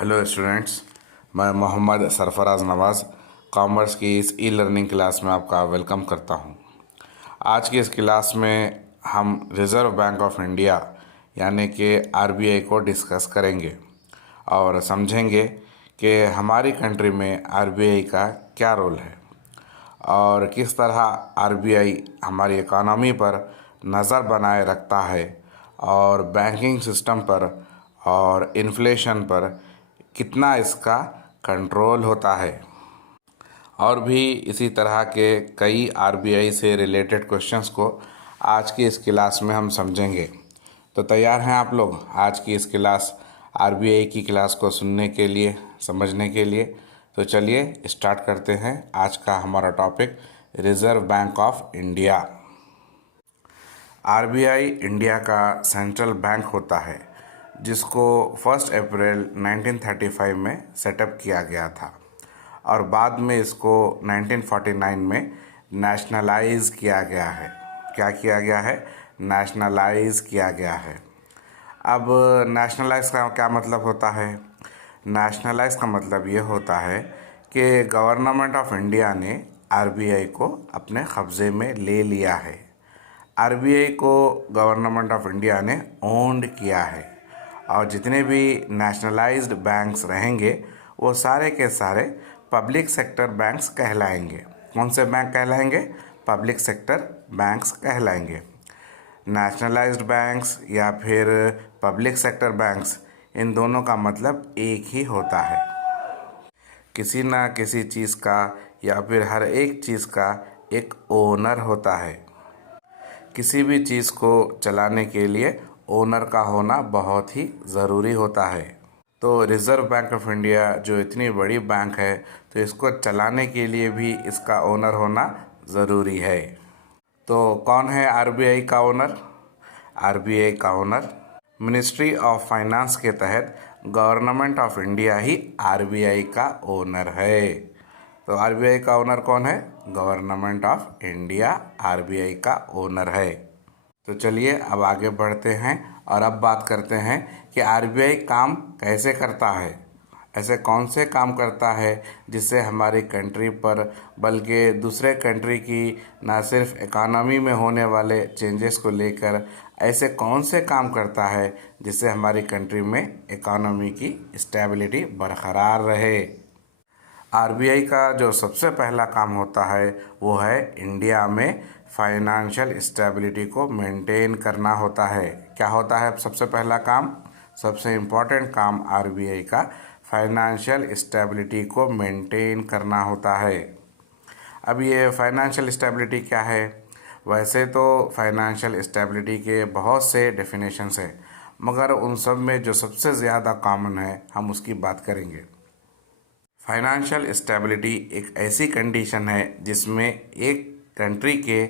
Hello students, मैं मोहम्मद सरफराज नवाज़ commerce की इस ई लर्निंग क्लास में आपका वेलकम करता हूं। आज की इस क्लास में हम रिज़र्व बैंक ऑफ इंडिया यानी कि आरबीआई को डिस्कस करेंगे और समझेंगे कि हमारी कंट्री में आरबीआई का क्या रोल है और किस तरह आरबीआई हमारी इकोनॉमी पर नज़र बनाए रखता है और बैंकिंग सिस्टम पर और इन्फ्लेशन पर कितना इसका कंट्रोल होता है। और भी इसी तरह के कई आरबीआई से रिलेटेड क्वेश्चंस को आज की इस क्लास में हम समझेंगे। तो तैयार हैं आप लोग आज की इस क्लास आरबीआई की क्लास को सुनने के लिए, समझने के लिए? तो चलिए स्टार्ट करते हैं आज का हमारा topic, reserve bank of India. RBI India का सेंट्रल बैंक होता है जिसको 1 अप्रैल 1935 में सेटअप किया गया था और बाद में इसको 1949 में नेशनलाइज किया गया है। क्या किया गया है? नेशनलाइज किया गया है। अब नेशनलाइज का क्या मतलब होता है? नेशनलाइज का मतलब ये होता है कि गवर्नमेंट ऑफ इंडिया ने आरबीआई को अपने कब्ज़े में ले लिया है। आरबीआई को गवर्नमेंट ऑफ इंडिया ने ओन्ड किया है और जितने भी नेशनलाइज्ड बैंक्स रहेंगे वो सारे के सारे पब्लिक सेक्टर बैंक्स कहलाएंगे। कौन से बैंक कहलाएंगे? पब्लिक सेक्टर बैंक्स कहलाएंगे। नेशनलाइज्ड बैंक्स या फिर पब्लिक सेक्टर बैंक्स, इन दोनों का मतलब एक ही होता है। किसी ना किसी चीज़ का या फिर हर एक चीज़ का एक ओनर होता है। किसी भी चीज़ को चलाने के लिए ओनर का होना बहुत ही ज़रूरी होता है। तो रिज़र्व बैंक ऑफ इंडिया जो इतनी बड़ी बैंक है, तो इसको चलाने के लिए भी इसका ओनर होना ज़रूरी है। तो कौन है आरबीआई का ओनर? आरबीआई का ओनर मिनिस्ट्री ऑफ फाइनेंस के तहत government of India he RBI का ओनर है। तो आरबीआई का ओनर कौन है? गवर्नमेंट ऑफ इंडिया आरबीआई का ओनर है। तो चलिए अब आगे बढ़ते हैं और अब बात करते हैं कि आरबीआई काम कैसे करता है। ऐसे कौन से काम करता है जिससे हमारी कंट्री पर बल्कि दूसरे कंट्री की ना सिर्फ इकोनॉमी में होने वाले चेंजेस को लेकर ऐसे कौन से काम करता है जिससे हमारी कंट्री में इकोनॉमी की स्टेबिलिटी बरकरार रहे। आरबीआई का जो सबसे पहला काम होता है वो है इंडिया में फाइनेंशियल स्टेबिलिटी को मेंटेन करना होता है। क्या होता है सबसे पहला काम? सबसे इम्पोर्टेंट काम आरबीआई का फाइनेंशियल स्टेबिलिटी को मेंटेन करना होता है। अब ये फाइनेंशियल स्टेबिलिटी क्या है? वैसे तो फाइनेंशियल स्टेबिलिटी के बहुत से डेफिनेशंस हैं, मगर उन सब में जो सबसे ज़्यादा कॉमन है हम उसकी बात करेंगे। फाइनेंशियल स्टेबिलिटी एक ऐसी कंडीशन है जिसमें एक कंट्री के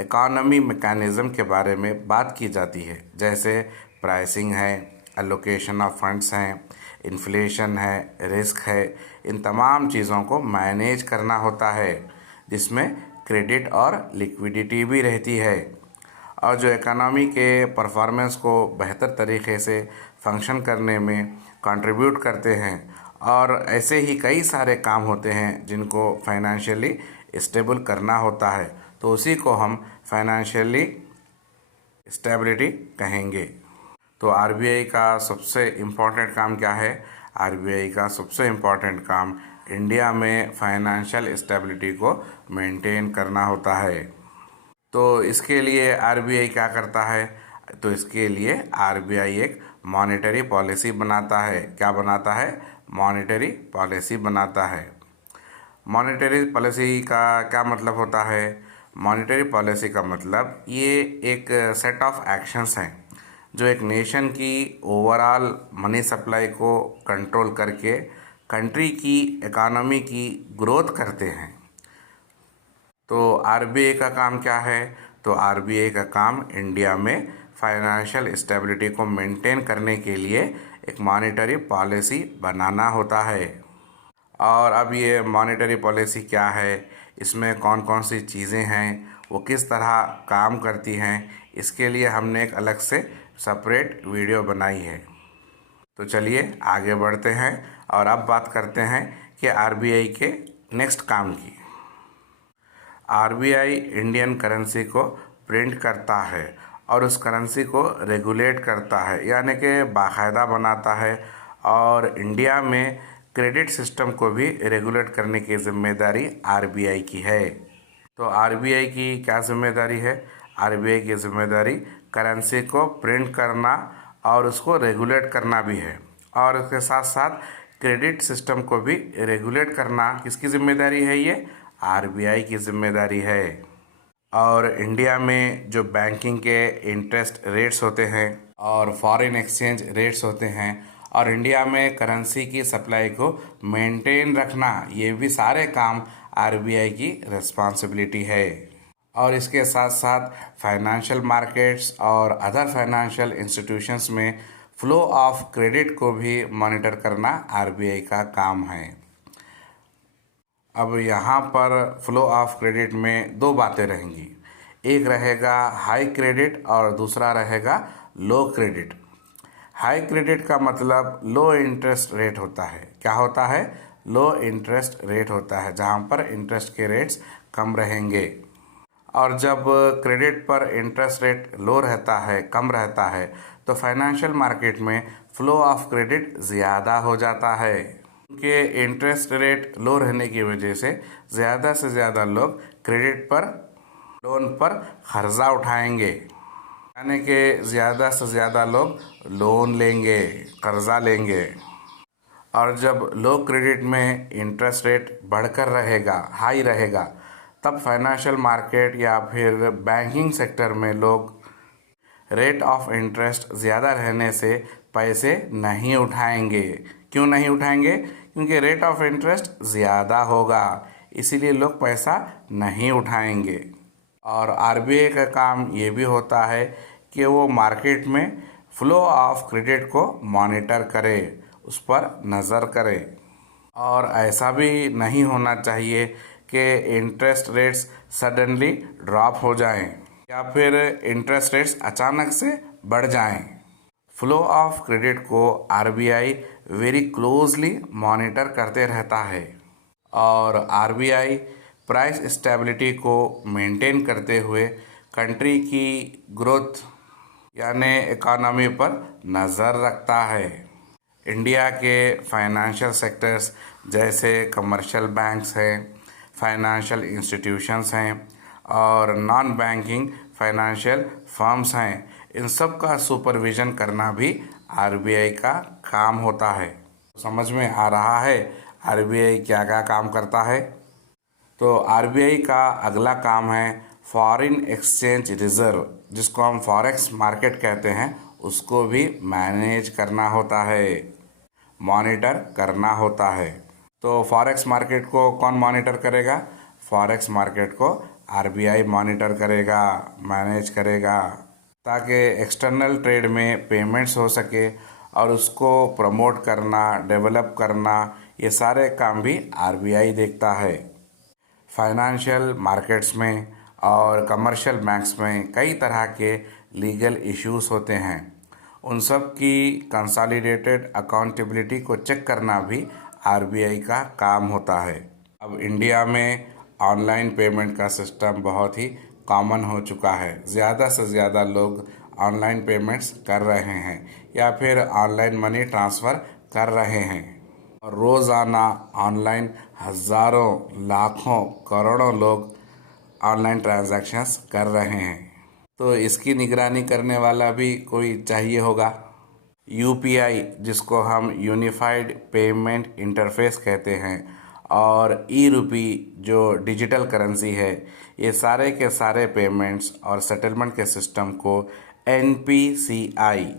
इकोनॉमी मैकेनिज़्म के बारे में बात की जाती है, जैसे प्राइसिंग है, एलोकेशन ऑफ फंड्स हैं, इन्फ्लेशन है, रिस्क है। इन तमाम चीज़ों को मैनेज करना होता है जिसमें क्रेडिट और लिक्विडिटी भी रहती है और जो इकोनॉमी के परफॉर्मेंस को बेहतर तरीके से फंक्शन करने में कंट्रीब्यूट करते हैं। और ऐसे ही कई सारे काम होते हैं जिनको फाइनेंशियली स्टेबल करना होता है, तो उसी को हम फाइनेंशियली स्टेबिलिटी कहेंगे। तो आरबीआई का सबसे इम्पोर्टेंट काम क्या है? आरबीआई का सबसे इम्पोर्टेंट काम इंडिया में फाइनेंशियल स्टेबिलिटी को मेंटेन करना होता है। तो इसके लिए आरबीआई क्या करता है? तो इसके लिए आरबीआई एक मॉनेटरी पॉलिसी बनाता है। क्या बनाता है? मॉनेटरी पॉलिसी बनाता है। मॉनेटरी पॉलिसी का क्या मतलब होता है? मॉनेटरी पॉलिसी का मतलब ये एक सेट ऑफ एक्शंस हैं जो एक नेशन की ओवरऑल मनी सप्लाई को कंट्रोल करके कंट्री की इकोनॉमी की ग्रोथ करते हैं। तो आरबीआई का काम क्या है? तो आरबीआई का काम इंडिया में फाइनेंशियल स्टेबिलिटी को मेंटेन करने के लिए एक मॉनेटरी पॉलिसी बनाना होता है। और अब ये मॉनेटरी पॉलिसी क्या है, इसमें कौन कौन सी चीज़ें हैं, वो किस तरह काम करती हैं, इसके लिए हमने एक अलग से सेपरेट वीडियो बनाई है। तो चलिए आगे बढ़ते हैं और अब बात करते हैं कि आरबीआई के नेक्स्ट काम की। आरबीआई इंडियन करेंसी को प्रिंट करता है और उस करेंसी को रेगुलेट करता है, यानी कि बाकायदा बनाता है। और इंडिया में क्रेडिट सिस्टम को भी रेगुलेट करने की जिम्मेदारी आरबीआई की है। तो आरबीआई की क्या जिम्मेदारी है? आरबीआई की जिम्मेदारी करेंसी को प्रिंट करना और उसको रेगुलेट करना भी है, और उसके साथ साथ क्रेडिट सिस्टम को भी रेगुलेट करना किसकी जिम्मेदारी है? ये आरबीआई की जिम्मेदारी है। और इंडिया में जो बैंकिंग के इंटरेस्ट रेट्स होते हैं और फॉरेन एक्सचेंज रेट्स होते हैं और इंडिया में करेंसी की सप्लाई को मेंटेन रखना, ये भी सारे काम आरबीआई की रिस्पॉन्सिबिलिटी है। और इसके साथ साथ फाइनेंशियल मार्केट्स और अदर फाइनेंशियल इंस्टीट्यूशंस में फ्लो ऑफ क्रेडिट को भी मॉनिटर करना आरबीआई का काम है। अब यहाँ पर फ्लो ऑफ क्रेडिट में दो बातें रहेंगी, एक रहेगा हाई क्रेडिट और दूसरा रहेगा लो क्रेडिट। हाई क्रेडिट का मतलब लो इंटरेस्ट रेट होता है। क्या होता है? लो इंटरेस्ट रेट होता है, जहाँ पर इंटरेस्ट के रेट्स कम रहेंगे। और जब क्रेडिट पर इंटरेस्ट रेट लो रहता है, कम रहता है, तो फाइनेंशियल मार्केट में फ्लो ऑफ क्रेडिट ज़्यादा हो जाता है, कि इंटरेस्ट रेट लो रहने की वजह से ज़्यादा से ज़्यादा लोग क्रेडिट पर, लोन पर कर्जा उठाएंगे, यानी कि ज़्यादा से ज़्यादा लोग लोन लेंगे, कर्जा लेंगे। और जब लो क्रेडिट में इंटरेस्ट रेट बढ़कर रहेगा, हाई रहेगा, तब फाइनेंशियल मार्केट या फिर बैंकिंग सेक्टर में लोग रेट ऑफ इंटरेस्ट ज़्यादा रहने से पैसे नहीं उठाएंगे। क्यों नहीं उठाएंगे? क्योंकि रेट ऑफ इंटरेस्ट ज़्यादा होगा, इसीलिए लोग पैसा नहीं उठाएंगे। और आरबीआई का काम ये भी होता है कि वो मार्केट में फ्लो ऑफ क्रेडिट को मॉनिटर करे, उस पर नज़र करे। और ऐसा भी नहीं होना चाहिए कि इंटरेस्ट रेट्स सडनली ड्रॉप हो जाएं या फिर इंटरेस्ट रेट्स अचानक से बढ़ जाएं। फ्लो ऑफ क्रेडिट को आरबीआई वेरी क्लोजली मॉनिटर करते रहता है, और आरबीआई प्राइस स्टेबिलिटी को मेंटेन करते हुए कंट्री की ग्रोथ यानी इकोनॉमी पर नज़र रखता है। इंडिया के फाइनेंशियल सेक्टर्स जैसे कमर्शियल बैंक्स हैं, फाइनेंशियल इंस्टीट्यूशंस हैं और नॉन बैंकिंग फाइनेंशियल फर्म्स हैं, इन सब का सुपरविज़न करना भी आरबीआई का काम होता है। समझ में आ रहा है आरबीआई क्या क्या काम करता है? तो आरबीआई का अगला काम है फॉरेन एक्सचेंज रिजर्व, जिसको हम फॉरेक्स मार्केट कहते हैं, उसको भी मैनेज करना होता है, मॉनिटर करना होता है। तो फॉरेक्स मार्केट को कौन मॉनिटर करेगा? फॉरेक्स मार्केट को आरबीआई मॉनिटर करेगा, मैनेज करेगा, ताकि एक्सटर्नल ट्रेड में पेमेंट्स हो सके और उसको प्रमोट करना, डेवलप करना, ये सारे काम भी आरबीआई देखता है। फाइनेंशियल मार्केट्स में और कमर्शियल बैंक्स में कई तरह के लीगल इश्यूज होते हैं, उन सब की कंसोलिडेटेड अकाउंटेबिलिटी को चेक करना भी आरबीआई का काम होता है। अब इंडिया में ऑनलाइन पेमेंट का सिस्टम बहुत ही कॉमन हो चुका है, ज़्यादा से ज़्यादा लोग ऑनलाइन पेमेंट्स कर रहे हैं या फिर ऑनलाइन मनी ट्रांसफ़र कर रहे हैं, और रोज़ाना ऑनलाइन हज़ारों, लाखों, करोड़ों लोग ऑनलाइन ट्रांजैक्शंस कर रहे हैं। तो इसकी निगरानी करने वाला भी कोई चाहिए होगा। यूपीआई, जिसको हम यूनिफाइड पेमेंट इंटरफेस कहते हैं, और ई रूपी जो डिजिटल करेंसी है, ये सारे के सारे पेमेंट्स और सेटलमेंट के सिस्टम को एनपीसीआई,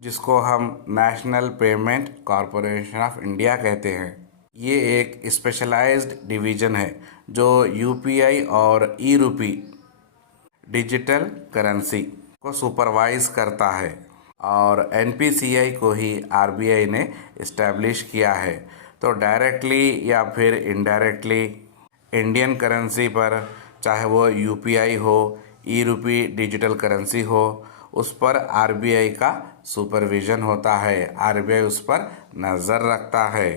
जिसको हम national payment corporation of India कहते हैं, ये एक स्पेशलाइज्ड डिवीज़न है जो यूपीआई और ई रूपी डिजिटल करेंसी को सुपरवाइज करता है, और एनपीसीआई को ही आरबीआई ने इस्टेब्लिश किया है। तो डायरेक्टली या फिर इनडायरेक्टली इंडियन करेंसी पर, चाहे वो यूपीआई हो, ई रूपी डिजिटल करेंसी हो, उस पर आरबीआई का सुपरविजन होता है, आरबीआई उस पर नज़र रखता है।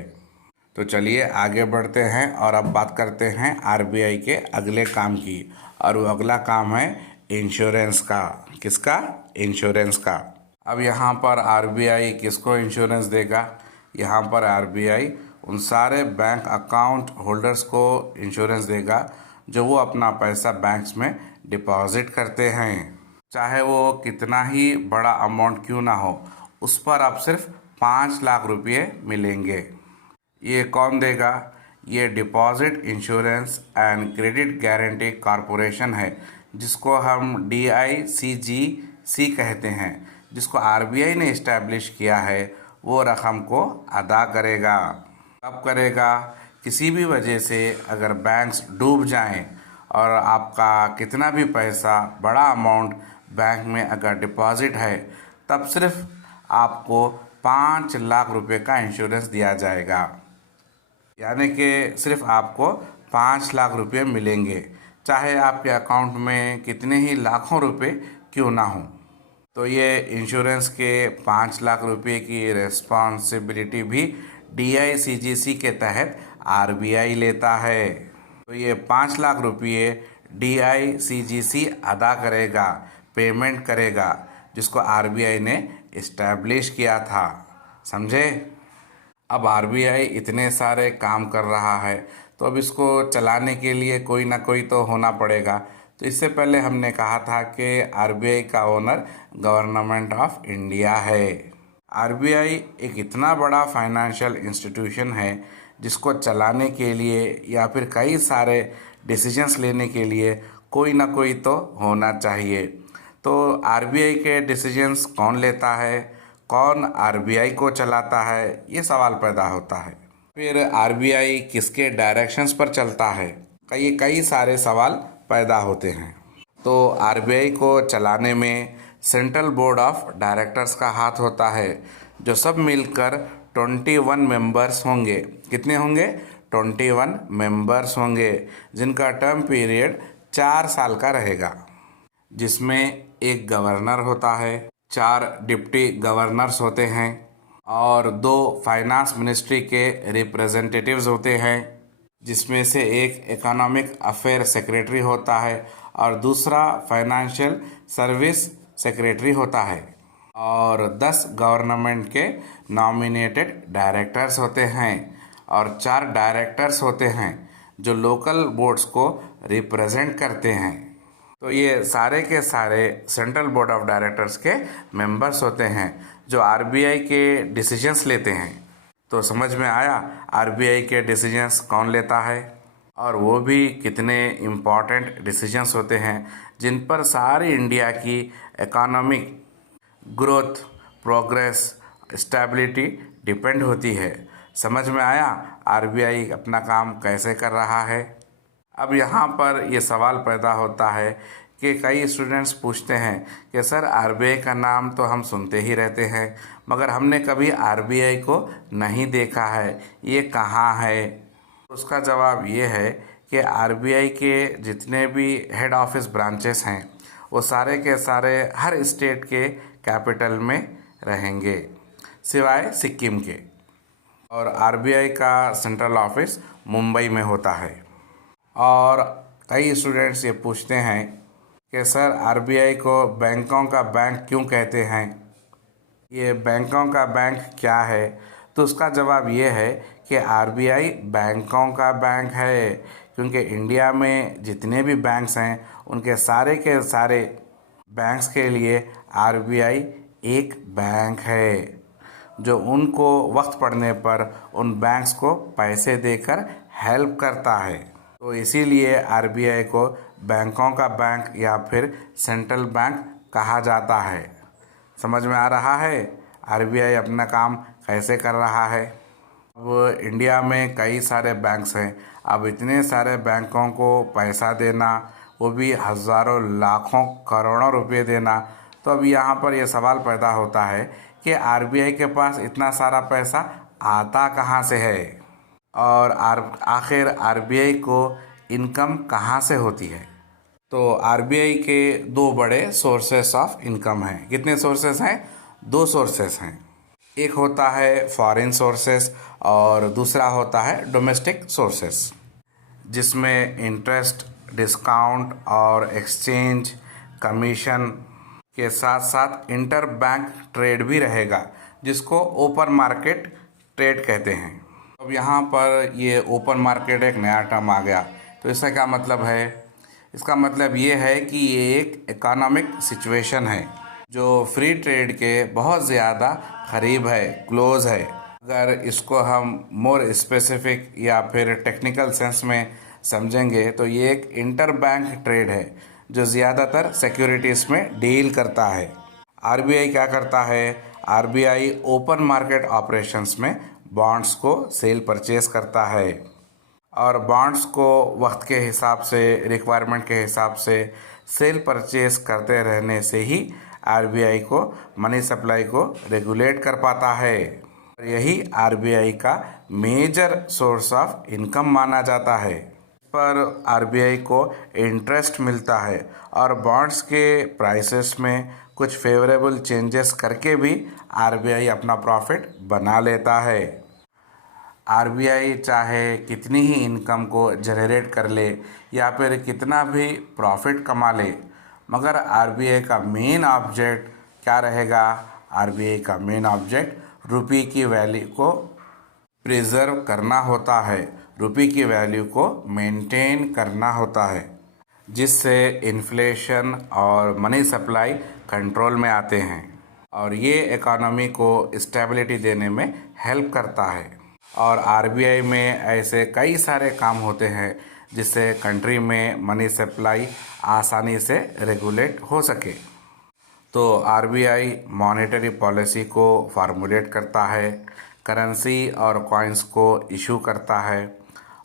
तो चलिए आगे बढ़ते हैं और अब बात करते हैं आरबीआई के अगले काम की, और वो अगला काम है इंश्योरेंस का। किसका? इंश्योरेंस का। अब यहाँ पर आरबीआई किसको इंश्योरेंस देगा? यहाँ पर आरबीआई उन सारे बैंक अकाउंट होल्डर्स को इंश्योरेंस देगा जो वो अपना पैसा बैंक्स में डिपॉजिट करते हैं, चाहे वो कितना ही बड़ा अमाउंट क्यों ना हो, उस पर अब सिर्फ 5 लाख रुपये मिलेंगे। ये कौन देगा? ये deposit insurance and credit guarantee corporation है, जिसको हम DICGC कहते हैं, जिसको आरबीआई ने इस्टेब्लिश किया है। वो रकम को अदा करेगा। कब करेगा? किसी भी वजह से अगर बैंक्स डूब जाएं और आपका कितना भी पैसा, बड़ा अमाउंट बैंक में अगर डिपॉजिट है, तब सिर्फ आपको 5 लाख रुपए का इंश्योरेंस दिया जाएगा। यानी कि सिर्फ आपको 5 लाख रुपये मिलेंगे, चाहे आपके अकाउंट में कितने ही लाखों रुपए क्यों ना हो। तो ये इंश्योरेंस के 5 लाख रुपये की रिस्पॉन्सिबिलिटी भी DICGC के तहत आरबीआई लेता है। तो ये 5 लाख रुपये DICGC अदा करेगा, पेमेंट करेगा, जिसको आरबीआई ने इस्टेब्लिश किया था। समझे? अब आरबीआई इतने सारे काम कर रहा है, तो अब इसको चलाने के लिए कोई ना कोई तो होना पड़ेगा। तो इससे पहले हमने कहा था कि आरबीआई का ओनर गवर्नमेंट ऑफ इंडिया है। आरबीआई एक इतना बड़ा फाइनेंशियल इंस्टीट्यूशन है जिसको चलाने के लिए या फिर कई सारे डिसीजंस लेने के लिए कोई ना कोई तो होना चाहिए। तो आरबीआई के डिसीजंस कौन लेता है, कौन आरबीआई को चलाता है, ये सवाल पैदा होता है। फिर आरबीआई किसके डायरेक्शंस पर चलता है, कई सारे सवाल पैदा होते हैं। तो आरबीआई को चलाने में सेंट्रल बोर्ड ऑफ डायरेक्टर्स का हाथ होता है, जो सब मिलकर 21 मेंबर्स होंगे। कितने होंगे? 21 मेंबर्स होंगे, जिनका टर्म पीरियड 4 साल का रहेगा, जिसमें एक गवर्नर होता है, 4 डिप्टी गवर्नर्स होते हैं और 2 फाइनेंस मिनिस्ट्री के रिप्रेजेंटेटिव्स होते हैं, जिसमें से एक इकोनॉमिक अफेयर सेक्रेटरी होता है और दूसरा फाइनेंशियल सर्विस सेक्रेटरी होता है, और 10 गवर्नमेंट के नॉमिनेटेड डायरेक्टर्स होते हैं और 4 डायरेक्टर्स होते हैं जो लोकल बोर्ड्स को रिप्रेजेंट करते हैं। तो ये सारे के सारे सेंट्रल बोर्ड ऑफ डायरेक्टर्स के मेंबर्स होते हैं जो आरबीआई के डिसीजंस लेते हैं। तो समझ में आया आरबीआई के डिसीजंस कौन लेता है, और वो भी कितने इम्पॉर्टेंट डिसीजंस होते हैं जिन पर सारी इंडिया की economic growth, progress, stability depend होती है। समझ में आया आरबीआई अपना काम कैसे कर रहा है। अब यहाँ पर ये सवाल पैदा होता है कि कई स्टूडेंट्स पूछते हैं कि सर आरबीआई का नाम तो हम सुनते ही रहते हैं, मगर हमने कभी आरबीआई को नहीं देखा है, ये कहाँ है? उसका जवाब ये है कि आरबीआई के जितने भी हेड ऑफिस ब्रांचेस हैं, वो सारे के सारे हर स्टेट के कैपिटल में रहेंगे, सिवाय सिक्किम के। और आरबीआई का सेंट्रल ऑफिस मुंबई में होता है। और कई स्टूडेंट्स ये पूछते हैं कि सर आरबीआई को बैंकों का बैंक क्यों कहते हैं, ये बैंकों का बैंक क्या है? तो उसका जवाब ये है कि आरबीआई बैंकों का बैंक है, क्योंकि इंडिया में जितने भी बैंक्स हैं उनके सारे के सारे बैंक्स के लिए आरबीआई एक बैंक है, जो उनको वक्त पड़ने पर उन बैंक्स को पैसे देकर हेल्प करता है। तो इसीलिए आरबीआई को बैंकों का बैंक या फिर सेंट्रल बैंक कहा जाता है। समझ में आ रहा है आरबीआई अपना काम कैसे कर रहा है। अब इंडिया में कई सारे बैंक्स हैं, अब इतने सारे बैंकों को पैसा देना, वो भी हज़ारों लाखों करोड़ों रुपए देना, तो अब यहाँ पर यह सवाल पैदा होता है कि आरबीआई के पास इतना सारा पैसा आता कहाँ से है, और आखिर आरबीआई को इनकम कहाँ से होती है। तो आरबीआई के 2 बड़े सोर्सेस ऑफ इनकम हैं। कितने सोर्सेस हैं? दो सोर्सेस हैं। एक होता है फॉरेन सोर्सेस और दूसरा होता है डोमेस्टिक सोर्सेस, जिसमें इंटरेस्ट, डिस्काउंट और एक्सचेंज कमीशन के साथ साथ इंटर बैंक ट्रेड भी रहेगा, जिसको ओपन मार्केट ट्रेड कहते हैं। अब यहाँ पर ये ओपन मार्केट एक नया टर्म आ गया, तो इसका क्या मतलब है? इसका मतलब ये है कि ये एक इकोनॉमिक सिचुएशन है जो फ्री ट्रेड के बहुत ज़्यादा करीब है, क्लोज है। अगर इसको हम मोर स्पेसिफिक या फिर टेक्निकल सेंस में समझेंगे तो ये एक इंटर बैंक ट्रेड है जो ज़्यादातर सिक्योरिटीज़ में डील करता है। आरबीआई क्या करता है? आरबीआई ओपन मार्केट ऑपरेशंस में बॉन्ड्स को सेल परचेज करता है और बॉन्ड्स को वक्त के हिसाब से, रिक्वायरमेंट के हिसाब से सेल परचेज करते रहने से ही आरबीआई को मनी सप्लाई को रेगुलेट कर पाता है। यही आरबीआई का मेजर सोर्स ऑफ इनकम माना जाता है। पर आरबीआई को इंटरेस्ट मिलता है और बॉन्ड्स के प्राइसेस में कुछ फेवरेबल चेंजेस करके भी आरबीआई अपना प्रॉफिट बना लेता है। आरबीआई चाहे कितनी ही इनकम को जनरेट कर ले या फिर कितना भी प्रॉफिट कमा ले, मगर आरबीआई का मेन ऑब्जेक्ट क्या रहेगा? आरबीआई का मेन ऑब्जेक्ट रुपये की वैल्यू को प्रिजर्व करना होता है, रुपये की वैल्यू को मेंटेन करना होता है, जिससे इन्फ्लेशन और मनी सप्लाई कंट्रोल में आते हैं और ये इकोनॉमी को स्टेबिलिटी देने में हेल्प करता है। और आरबीआई में ऐसे कई सारे काम होते हैं जिससे कंट्री में मनी सप्लाई आसानी से रेगुलेट हो सके। तो आरबीआई मॉनेटरी पॉलिसी को फार्मूलेट करता है, करेंसी और कॉइन्स को इशू करता है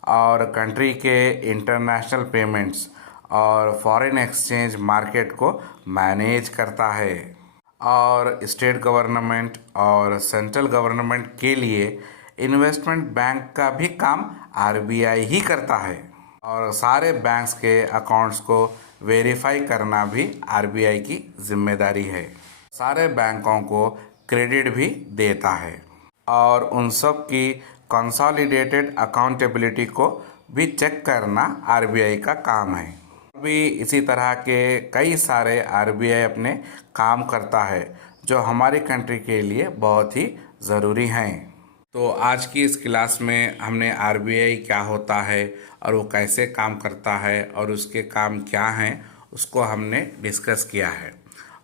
और कंट्री के इंटरनेशनल पेमेंट्स और फॉरेन एक्सचेंज मार्केट को मैनेज करता है। और स्टेट गवर्नमेंट और सेंट्रल गवर्नमेंट के लिए इन्वेस्टमेंट बैंक का भी काम आरबीआई ही करता है और सारे बैंक्स के अकाउंट्स को वेरीफाई करना भी आरबीआई की जिम्मेदारी है। सारे बैंकों को क्रेडिट भी देता है और उन सब की कंसोलिडेटेड अकाउंटेबिलिटी को भी चेक करना आरबीआई का काम है। अभी इसी तरह के कई सारे आरबीआई अपने काम करता है जो हमारी कंट्री के लिए बहुत ही ज़रूरी हैं। तो आज की इस क्लास में हमने आरबीआई क्या होता है और वो कैसे काम करता है और उसके काम क्या हैं उसको हमने डिस्कस किया है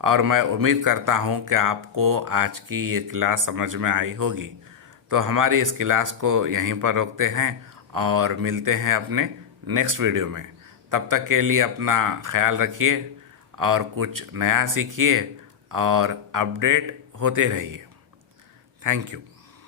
और मैं उम्मीद करता हूँ कि आपको आज की ये क्लास समझ में आई होगी। तो हमारी इस क्लास को यहीं पर रोकते हैं और मिलते हैं अपने नेक्स्ट वीडियो में। तब तक के लिए अपना ख्याल रखिए और कुछ नया सीखिए और अपडेट होते रहिए। Thank you.